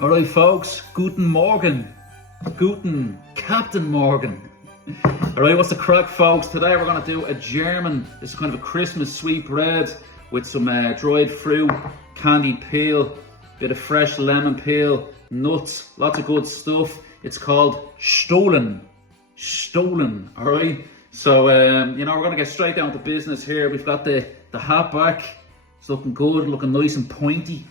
Alright folks, guten Morgen. Guten Captain Morgan. Alright, what's the crack folks? Today we're going to do a German, this is kind of a Christmas sweet bread with some dried fruit, candied peel, bit of fresh lemon peel, nuts, lots of good stuff. It's called Stollen. Stollen, alright? So, we're going to get straight down to business here. We've got the hat back. It's looking good, looking nice and pointy.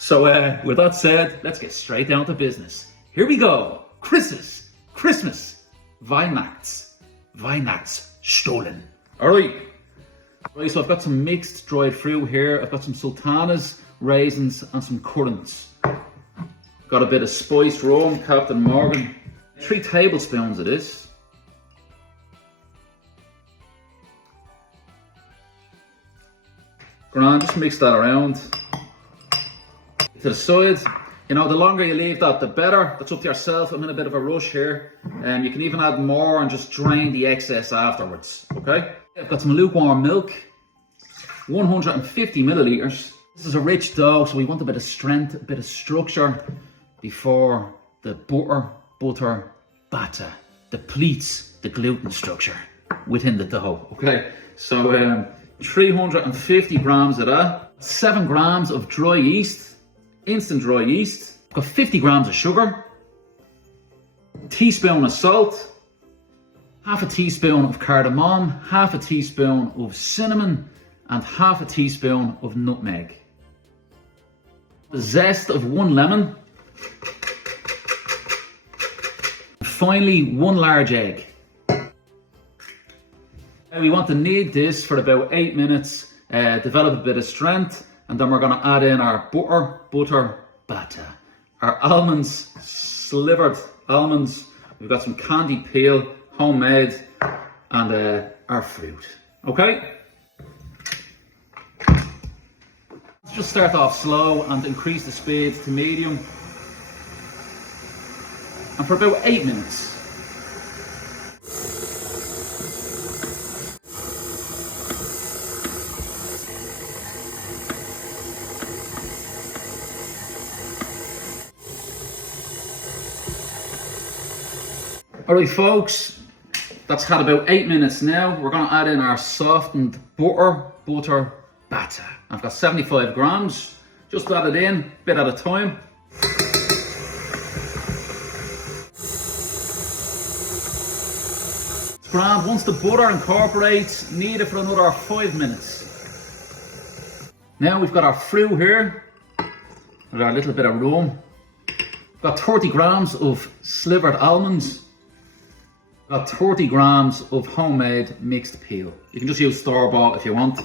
So, with that said, let's get straight down to business. Here we go. Christmas, Weihnachtsstollen. Alright. Right, so I've got some mixed dried fruit here. I've got some sultanas, raisins, and some currants. Got a bit of spiced rum, Captain Morgan. 3 tablespoons of this. Grand, just mix that around. To the side. You know, the longer you leave that, the better. That's up to yourself. I'm in a bit of a rush here. You can even add more and just drain the excess afterwards, okay? I've got some lukewarm milk, 150 milliliters. This is a rich dough, so we want a bit of strength, a bit of structure before the butter batter depletes the gluten structure within the dough, okay? So 350 grams of that, 7 grams of dry yeast, instant dry yeast. Got 50 grams of sugar, a teaspoon of salt, half a teaspoon of cardamom, half a teaspoon of cinnamon, and half a teaspoon of nutmeg. The zest of 1 lemon. And finally, 1 large egg. Now we want to knead this for about 8 minutes, develop a bit of strength, and then we're going to add in our butter batter. Our almonds, slivered almonds. We've got some candied peel, homemade, and our fruit. Okay? Let's just start off slow and increase the speed to medium. And for about 8 minutes. Alright folks, that's had about 8 minutes now. We're going to add in our softened butter batter. I've got 75 grams. Just add it in, a bit at a time. It's grand. Once the butter incorporates, knead it for another 5 minutes. Now we've got our fruit here with our little bit of rum. We've got 30 grams of slivered almonds. Got 30 grams of homemade mixed peel. You can just use store-bought if you want.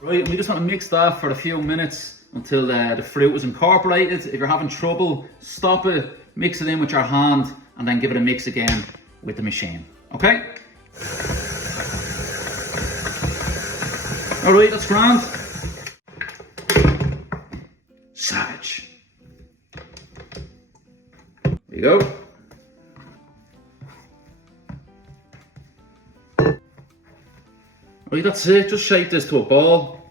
Right, we just want to mix that for a few minutes until the fruit is incorporated. If you're having trouble, stop it, mix it in with your hand, and then give it a mix again with the machine. Okay? Alright, that's grand. Savage. There you go. Right, that's it, just shape this to a ball.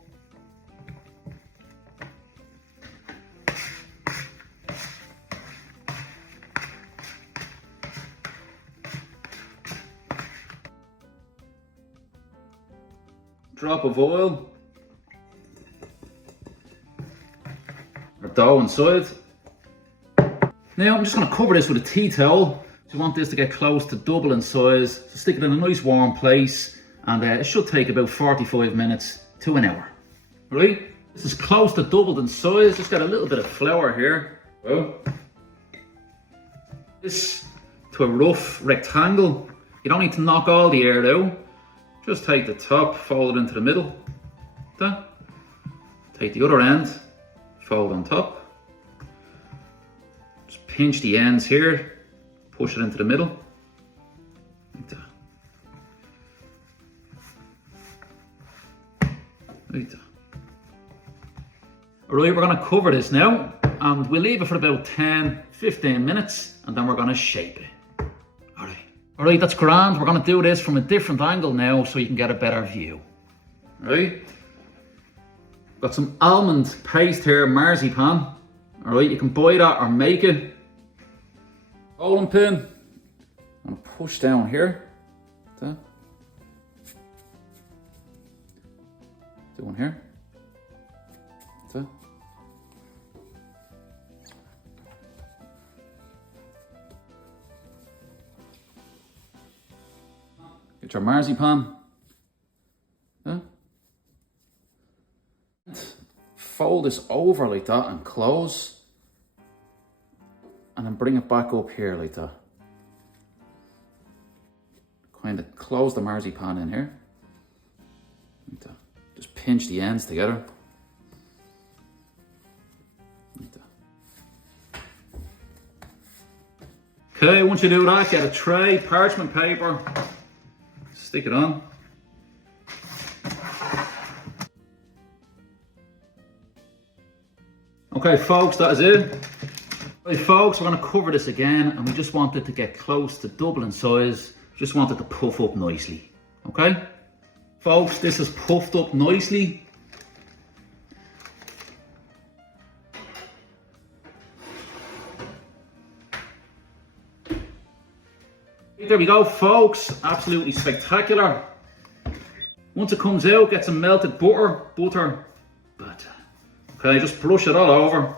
Drop of oil. Our dough inside. Now I'm just going to cover this with a tea towel. So you want this to get close to double in size. So stick it in a nice warm place. And it should take about 45 minutes to an hour. Right? This is close to doubled in size. Just got a little bit of flour here. Well, this to a rough rectangle. You don't need to knock all the air out. Just take the top, fold it into the middle. That. Take the other end, fold on top. Just pinch the ends here, push it into the middle. Like that. Alright, we're going to cover this now and we'll leave it for about 10-15 minutes and then we're going to shape it. Alright, that's grand. We're going to do this from a different angle now so you can get a better view. Right? Got some almond paste here, marzipan. Alright, you can buy that or make it. Rolling pin. I'm gonna push down here. Do one here. Get your marzipan. Fold this over like that and close. And then bring it back up here like that. Kind of close the marzipan in here. Like that. Just pinch the ends together. Like that. Okay, once you do that, get a tray, parchment paper, stick it on. Okay folks, that is it. Right folks, we're going to cover this again and we just want it to get close to double in size. Just want it to puff up nicely. Okay? Folks, this is puffed up nicely. There we go folks, absolutely spectacular. Once it comes out, get some melted butter. Okay, just brush it all over.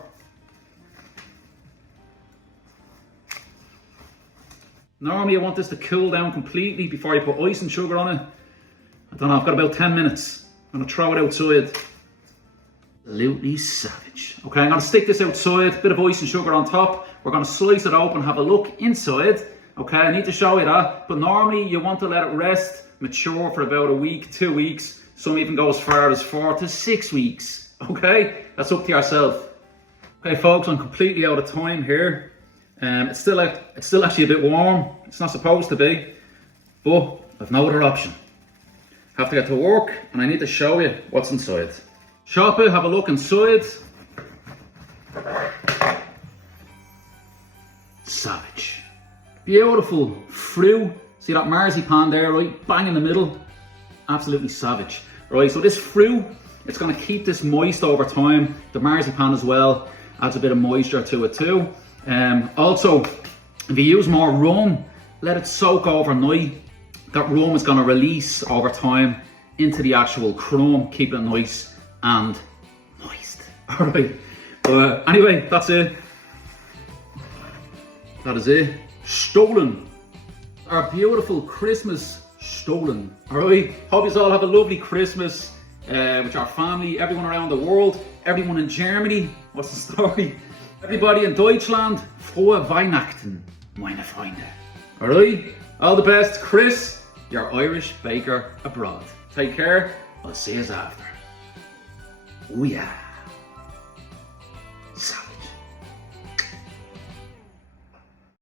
Normally you want this to cool down completely before you put ice and sugar on it. I don't know, I've got about 10 minutes. I'm gonna throw it outside. Absolutely savage. Okay, I'm gonna stick this outside, bit of ice and sugar on top. We're gonna slice it open, have a look inside. Okay, I need to show you that. But normally you want to let it rest, mature for about a week, 2 weeks. Some even go as far as 4 to 6 weeks. Okay, that's up to yourself. Okay folks, I'm completely out of time here. It's still actually a bit warm. It's not supposed to be, but I've no other option. Have to get to work and I need to show you what's inside. Shop it, have a look inside. Savage. Beautiful fruit. See that marzipan there, right? Bang in the middle. Absolutely savage. Right, so this fruit, it's going to keep this moist over time. The marzipan as well adds a bit of moisture to it too. Also, if you use more rum, let it soak overnight. That rum is going to release over time into the actual crumb, keeping it nice and moist. Alright, but anyway, that's it. That is it. Stollen. Our beautiful Christmas Stollen. Alright, hope you all have a lovely Christmas with your family, everyone around the world, everyone in Germany. What's the story? Everybody in Deutschland, frohe Weihnachten, meine Freunde. Alright, all the best. Chris, your Irish baker abroad. Take care, I'll see you after. Oh yeah.